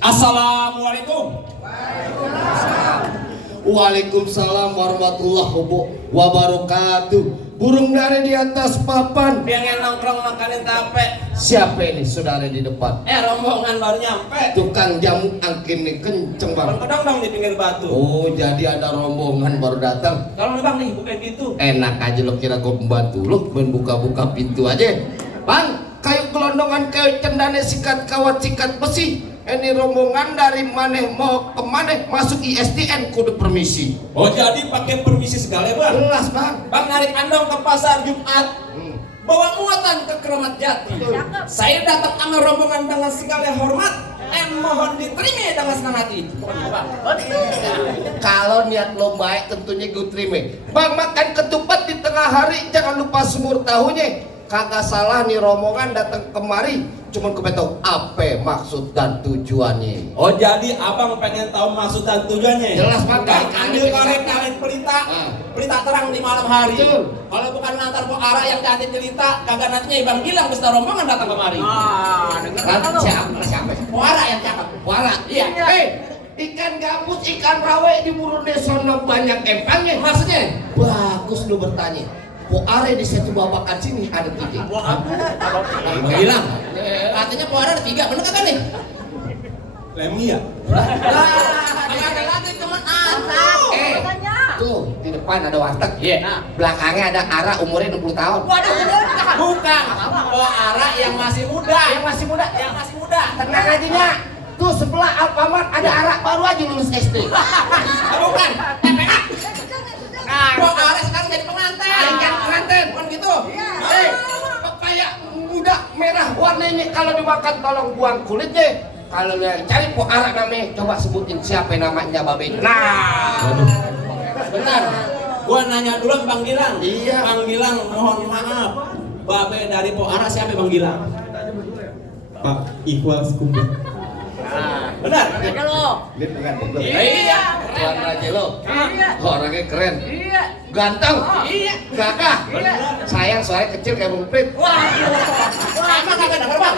Assalamualaikum. Waalaikumsalam warahmatullahi wabarakatuh. Burung dari di atas papan, Yang nongkrong makanin tape. siapa ini saudara di depan? Rombongan baru nyampe. Tukang jamu angkin nih kenceng bang. Kedong dong di pinggir batu. Oh jadi ada rombongan baru datang. Kalau nih bang nih bukain pintu. Enak aja lo kira gue pembantu lo main buka-buka pintu aja. Bang, kayu gelondongan kayu cendane sikat kawat sikat besi. Ini rombongan dari maneh mau ke maneh masuk ISDN kudu permisi. Oh jadi pakai permisi segala bang. Jelas bang. Bang narik andong ke pasar Jumat. Bawa muatan ke Keramat Jati. Saya datang sama rombongan dengan segala hormat. Mohon diterima dengan senang hati. Kalau niat lo baik tentunya gue terima. Bang makan ketupat di tengah hari jangan lupa semur tahunya. Kagak salah nih rombongan datang kemari. Cuman gue tahu apa maksud dan tujuannya. Oh jadi abang pengen tahu maksud dan tujuannya? Jelas bang. Ambil korek pelita. Pelita terang di malam hari. Betul. Kalau bukan ngantar po arah yang cantik cerita, kagak nantinya Ibang Gilang beserta rombongan datang kemari. Siapa? Muara yang cakep. Muara. Iya. Ikan gabus, ikan rawe di Buru Desono banyak empangnya. Maksudnya? Bagus lu bertanya. Po are di satu babakan sini ada 3. Ibang Gilang. Katanya po arah ada 3, bener kagak nih? Lemia. Ada lagi teman Tuh di depan ada warteg. Iya. Belakangnya ada Ara umurnya 60 tahun. Waduh, bukan. Po arah yang masih muda. Yang masih muda. Yang masih muda. Tenang aja Nya. Tuh sebelah Alfamart ada Ara baru aja lulus SD. Bukan. Po arah sekarang jadi pengantin. Ikan pengantin. Bukan gitu. Pepaya muda merah warnanya kalau dimakan tolong buang kulitnya. Kalau yang cari po Ara namanya coba sebutin siapa namanya Babe. Nah. Bentar. Gua nanya dulu ke Bang Gilang. Iya. Bang Gilang mohon maaf. Babe dari Po Ara siapa Bang Gilang? Pak Ikhlas Kumbut. Benar? Ini pengantin lo. Iya. Tuan Raja lo. Iya. Orangnya keren. Iya. Ganteng. Iya. Gagah. Iya. Sayang soalnya kecil kayak bumpit. Wah. Emang kagak denger Bang?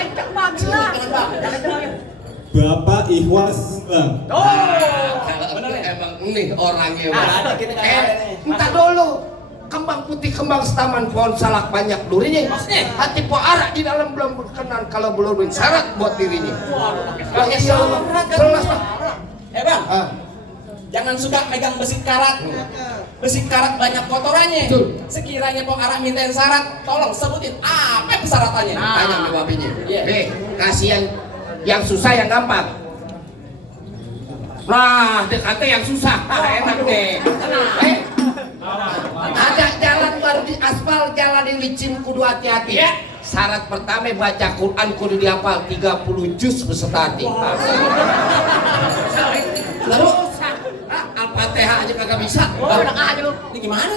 Bapak Ikhlas Bang. Kalau bener ya? emang nih orangnya. Nah, Bang. ada kita kayak ada nih. Entar dulu. Kembang putih kembang setaman pohon salak banyak durinya. Maksudnya? Hati Po Ara di dalam belum berkenan kalau belum syarat buat dirinya. Pakai Iya, syarat kan? jelas Bang. Bang, Ah, jangan suka megang besi karat. Besi karat banyak kotorannya. Betul. Sekiranya Po Ara mintain syarat, tolong sebutin apa persyaratannya. tanya sama babinya. Iya. Nih, kasih yang susah yang gampang. Nah, dekatnya yang susah. Enak deh. Ada jalan baru di aspal, jalan di licin kudu hati-hati. Ya. Syarat pertama baca Quran kudu dihafal 30 juz beserta hati. Lalu Al-Fatihah aja kagak bisa. Ini gimana?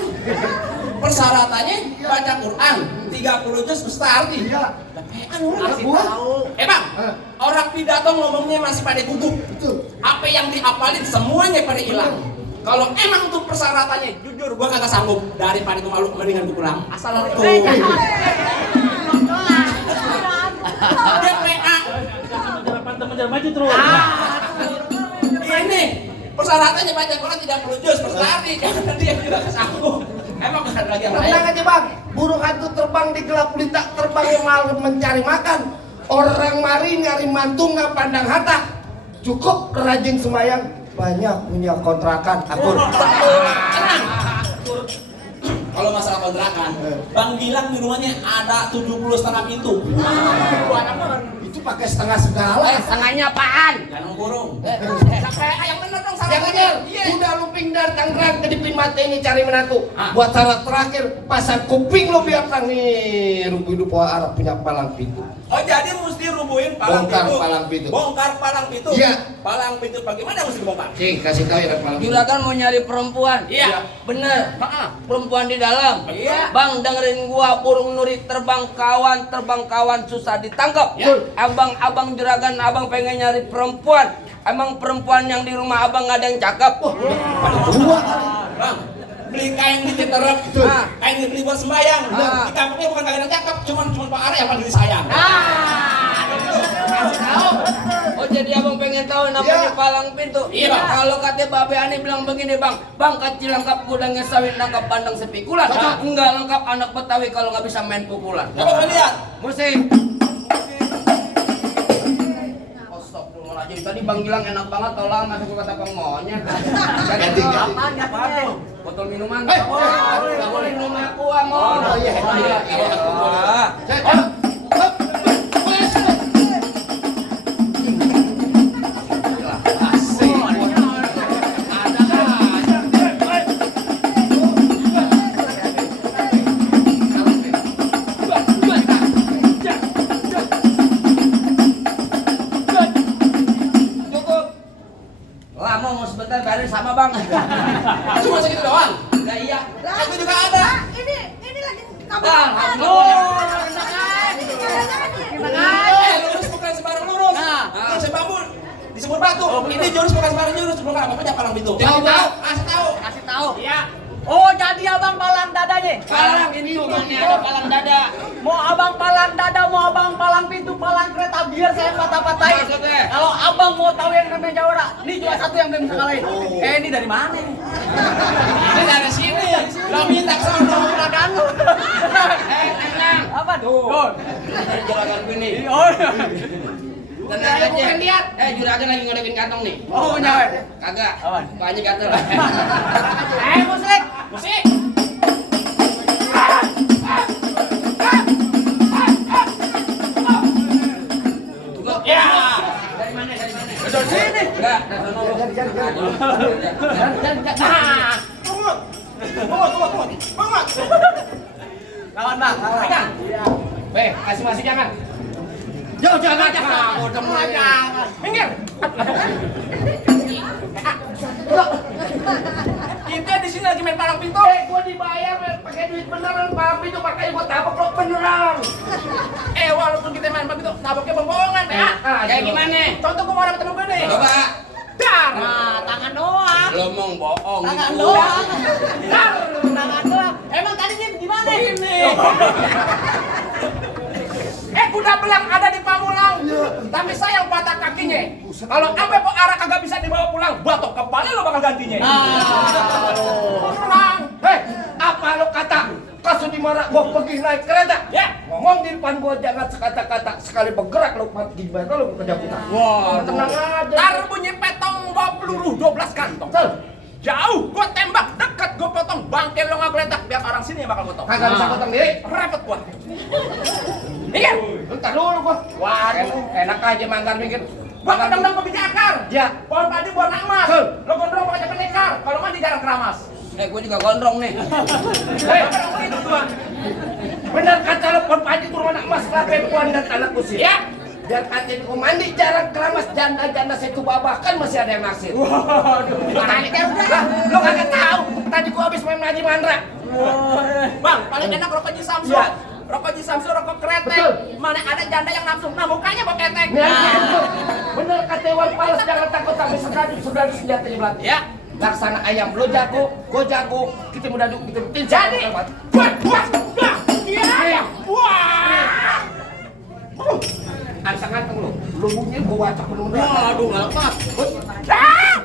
Persyaratannya baca Quran 30 juz beserta arti. Bang, orang pidato ngomongnya masih pada gugup. Betul. Apa yang dihafalin semuanya pada hilang. Kalau emang untuk persyaratannya, jujur gua kagak sanggup. Daripada gua malu, mendingan gua pulang. Assalamualaikum. DPA. Jangan maju terus. persyaratannya banyak orang tidak perlu jus per hari karena dia tidak kesanggup. Emang ada lagi yang lain? Tenang aja bang, burung hantu terbang di gelap gulita, terbang yang malam mencari makan. Orang mari nyari mantu nggak pandang harta. Cukup rajin semayang, banyak punya kontrakan. Akur. Tenang. Kalau masalah kontrakan, Bang Gilang di rumahnya ada 70,5 pintu. Banyak banget. Itu pakai setengah segala. Setengahnya apaan? Jangan burung. Yang bener dong Yang bener, udah lumping dari Tangerang ke Dipin Mate ini cari menantu. Buat syarat terakhir, pasang kuping lo biar nih rubuh hidup Arab punya palang pintu. Oh jadi mesti rubuhin palang Bongkar pintu. palang pintu. Bongkar palang pintu. Iya. Palang pintu bagaimana mesti dibongkar? Cing, kasih tahu ya palang pintu. Juragan mau nyari perempuan. Iya. Bener. Perempuan di dalam. Iya. Bang dengerin gua, burung nuri terbang kawan susah ditangkap. Iya. Abang juragan, abang pengen nyari perempuan. Emang perempuan yang di rumah abang ada yang cakep? Pada tua kali. Bang, beli kain di Citerep, kain dibeli buat sembayang. Di kampungnya bukan kagak ada cakep, cuman Pak Ara yang paling disayang. Kasih tahu. Oh jadi abang pengen tahu namanya Iya. palang pintu. Iya, Bang. Kalau kata Babe Ani bilang begini bang kecil lengkap gudangnya sawit lengkap pandang sepikulan. Enggak lengkap anak Betawi kalau nggak bisa main pukulan. Coba kita lihat. Musik. Astagfirullahaladzim, tadi Bang Gilang enak banget tolong masuk ke kata Bang monyet. Ganti. Botol minuman. Enggak boleh minum aqua, Mon. Oh iya. Lama mau sebentar bayarin sama Bang. Cuma segitu doang. Nah iya. Aku juga ada. Ini lagi kamu. Lurus bukan sembarang lurus. Ini sebabun disebut batu. Ini jurus bukan sembarang jurus. Bukan apa-apa palang pintu. Tahu, Bang. Kasih tahu. Iya. Oh jadi abang palang dadanya. Palang pintu mana ada palang dada. Mau abang palang dada, mau abang palang pintu, palang kereta biar saya patah-patahin. Maksudnya? Kalau abang mau tahu yang namanya Jawara, ini cuma satu yang bisa kalahin. Ini dari mana? Ini dari sini. Lo minta sama juragan lu. Tenang. Apa tuh? Juragan gini. Oh. Tenang aja. Juragan lagi ngadepin kantong nih. Oh nyawa. Kagak. Awan. Banyak gatel. Musik. Musik. Ya. Dari mana? Dari sini. Enggak, dari sono. Tunggu. Lawan bang. Pegang. Beh, kasih masih jangan. Jangan. Jangan. Minggir. Kita di sini lagi main palang pintu. Gua dibayar pakai duit beneran, palang pintu pakai gua tabok lo beneran. Walaupun kita main palang pintu, taboknya bohongan ya. Kayak gimana? Contoh gua orang ketemu gue nih. Coba. Dar. Nah, tangan doang. Lo mau bohong. Tangan gitu. doang. Dar. Tangan doang. Emang tadinya gimana? Ini. Kuda belang ada di Pamulang. Tapi sayang patah kakinya. Kalau sampai Pak Ara kagak bisa dibawa pulang, batok kepala lo bakal gantinya. Pulang. Apa lo kata? Kasu dimarah gua pergi naik kereta. Ya. Ngomong di depan gua jangan sekata-kata, sekali bergerak lo mati gimana lo kerja putar. Wah, tenang aja. Tar bunyi petong bawa peluru 12 kantong. Jauh, gua tembak dekat, gua potong bangkel lo ngageletak biar orang sini yang bakal potong. Kagak bisa potong diri. Repot gua. Mikir. Entar dulu gua. Waduh. Enak aja mangkar mikir. Gua kadang-kadang pembiji akar. Ya. Pohon padi warna emas. Lo gondrong pakai penekar. Kalau mandi jarang keramas. Gua juga gondrong nih. Itu gua. Benar kata lo pohon padi turun anak emas lape puan dan anak kusir. Ya. Biar katin ku mandi jarang keramas janda-janda situ babah kan masih ada yang naksir. Waduh. Taliknya udah. Lo kagak tahu. Tadi gua habis main ngaji mandra. Bang, paling enak rokok Ji Samsu. Ya. Rokok Ji Samsu, rokok kretek. Betul. Mana ada janda yang nafsu, nah mukanya bawa ketek. Nah, gitu. Bener kata Wan Pales jangan takut sampai sudah senjata di belakang. Ya. Laksana ayam lo jago, gua jago. Kita mudah duk kita rutin. Jadi, buat. Iya. Wah. Anteng-anteng lo. Lu bunyi gua wacak bener-bener. Waduh, nggak lepas. Ah!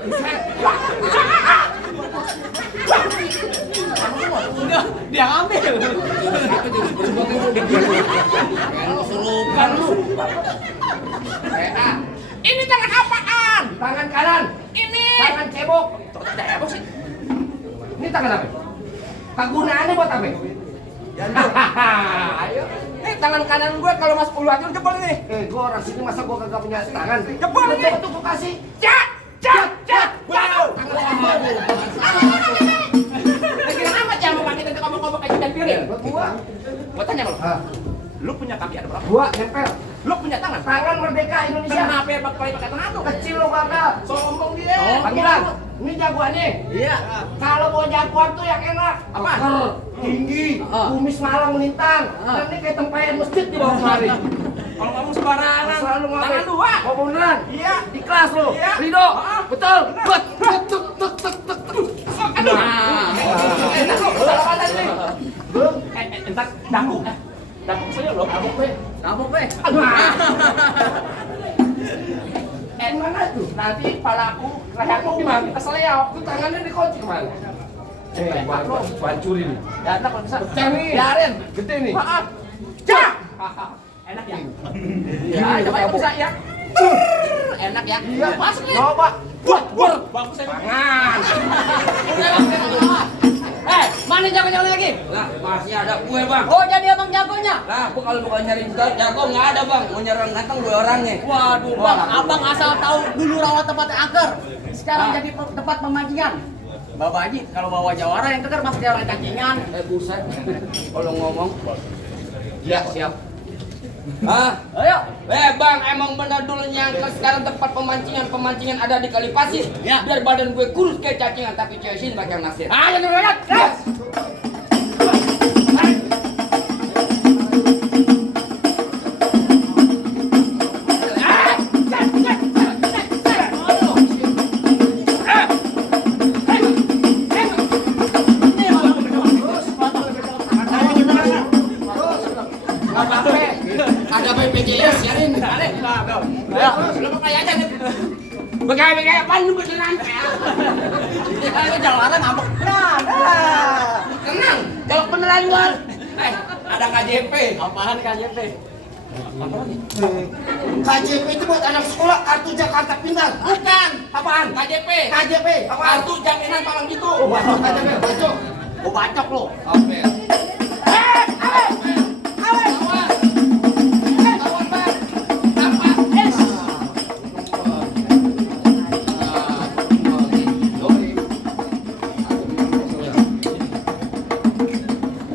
tangan apa? Kegunaannya buat apa? Ayo. Tangan kanan gue kalau masuk ulu aja jebol nih. Gue orang sini masa gue kagak punya tangan? Jebol nih. Coba tuh gue kasih. Cak, cak, cak. Wow. Kira amat ya mau pakai tentu ngomong-ngomong kayak dan piring. Gua tanya lo. Lu punya kaki ada berapa? Gua nempel. Lu punya tangan? Tangan merdeka Indonesia. Kenapa ya pakai tangan lu? Kecil lo kagak. Sombong dia. Panggilan. Ini jagoannya. Iya. Kalau mau jagoan tuh yang enak. Apa? Keker, tinggi, kumis malang melintang. Dan ini kayak tempayan masjid di bawah kemari. Kalau ngomong sembarangan. Selalu ngomong. Tangan dua. Oh beneran? Iya. Ikhlas lo. Iya. Ridho. Betul. Bener. Buat. Tuk tuk tuk tuk tuk. Aduh. Enak lo. Salah mana nih? Entar daku. Daku saya lo. Abuk be. Ngabuk be. Aduh. Mana tuh? Nanti palaku lehermu gimana? Kesel ya. Tuh tangannya dikunci kemana? Bancurin. Ya enak kalau bisa. Pecah nih. Biarin. Gede nih. Maaf. Cak. Enak ya? Ya, coba ya bisa ya. Enak ya? Iya. Masuk nih. Coba. Buat. Bagus ya. Tangan. Mana jago-jago lagi? Lah, masih ada gue, Bang. Oh, jadi abang jagonya? Nah, gua kalau bukan nyari jago nggak ada, Bang. Mau nyari orang ganteng dua orangnya. Waduh, bang, abang asal tahu dulu rawat tempatnya angker. Sekarang jadi tempat pemancingan. Bapak Haji, kalau bawa jawara yang keker pasti orang cacingan. Buset. Kalau ngomong. Ya, siap. Ayo. Bang, emang benar dulu nyangka sekarang tempat pemancingan ada di Kalipasir. Ya. Biar badan gue kurus kayak cacingan, tapi cewek sini bakal nasir. Ayo, lihat. Yes. Ada BPJS yarin. Ayo, lu pakai aja nih. Begai apaan lu beneran? Ayo, jawara ngambek. Tenang, kalau beneran gua. Ada KJP. Apaan KJP? KJP itu buat anak sekolah kartu Jakarta Pintar. Bukan. Apaan? KJP. KJP. Apaan? Kartu jaminan palang gitu. Bacok KJP. Bacok. Gua bacok lo. Oke.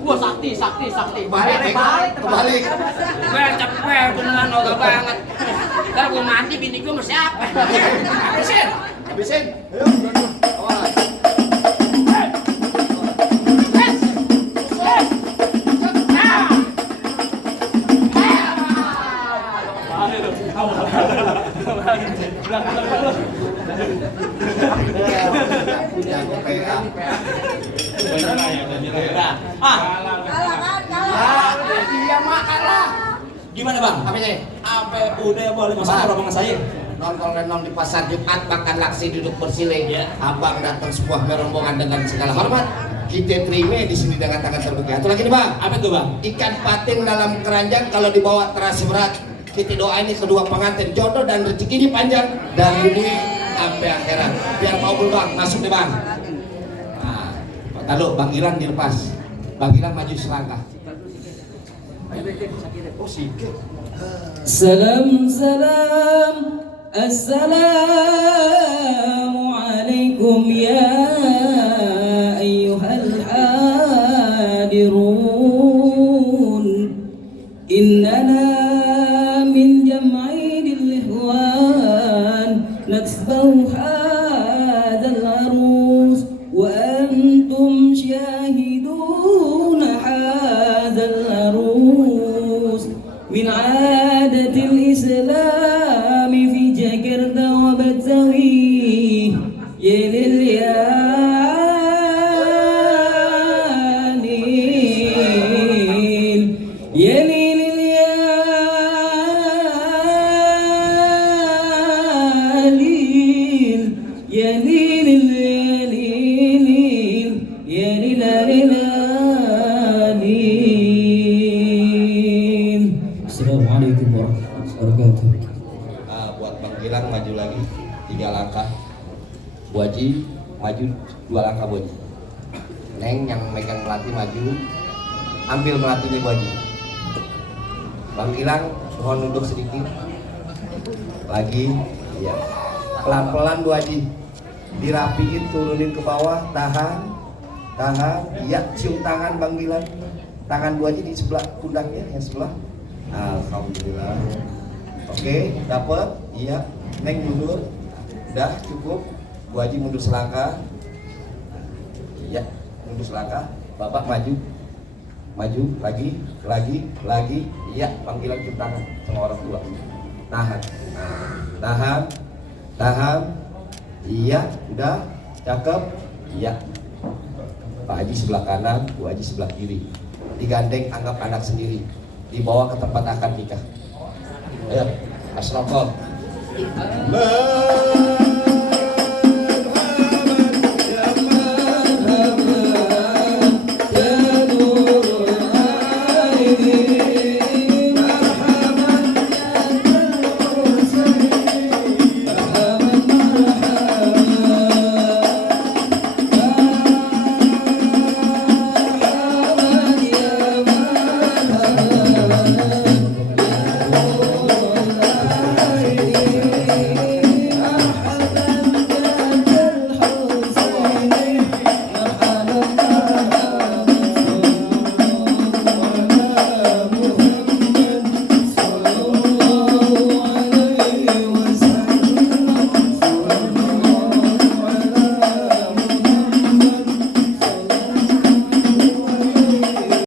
Gua sakti. Kebalik. Gue capek beneran noga banget. Kalau gue mati bini gue masih apa? Habisin. Jago PA. Dia makan lah. Gimana bang? Apanya? Apa udah boleh masuk ke rombongan saya? Nongkrong renong di pasar Jumat, makan laksi, duduk bersile. Abang datang sebuah rombongan dengan segala hormat. Kita terima di sini dengan tangan terbuka. Satu lagi nih bang. Apa tuh bang? Ikan patin dalam keranjang kalau dibawa terasa berat. Kita doain ini kedua pengantin jodoh dan rezeki ini panjang dari ini sampai akhirat. Biar mau bang, masuk deh bang. Nah, lalu Bang Gilang dilepas. Bang Gilang maju selangkah. Oh sikit. Salam Assalamualaikum ya ayyuhal hadirun innana min jam'idil ihwan naksbahu hadzal arus wa antum syahiduna hadzal arus min adatil islam fi Jakarta wa Betawi ya lil Assalamualaikum warahmatullahi wabarakatuh. Nah, buat Bang Gilang maju lagi 3 langkah. Bu Haji maju 2 langkah Bu Haji. Neng yang megang melati maju, ambil melatinya Bu Haji. Bang Gilang mohon duduk sedikit. Lagi, ya. Pelan-pelan Bu Haji. Dirapiin, turunin ke bawah, tahan. Iya, cium tangan Bang Gilang. Tangan Bu Haji di sebelah pundaknya, yang sebelah. Alhamdulillah. Oke, dapat. Iya. Neng mundur. Udah cukup. Bu Haji mundur selangkah. Iya, mundur selangkah. Bapak maju. Maju lagi. Iya, Bang Gilang cium tangan sama orang tua. Tahan. Iya, udah. Cakep. Iya. Pak Haji sebelah kanan, Bu Haji sebelah kiri. Digandeng, anggap anak sendiri. Dibawa ke tempat akad nikah. Ayo, assalamualaikum.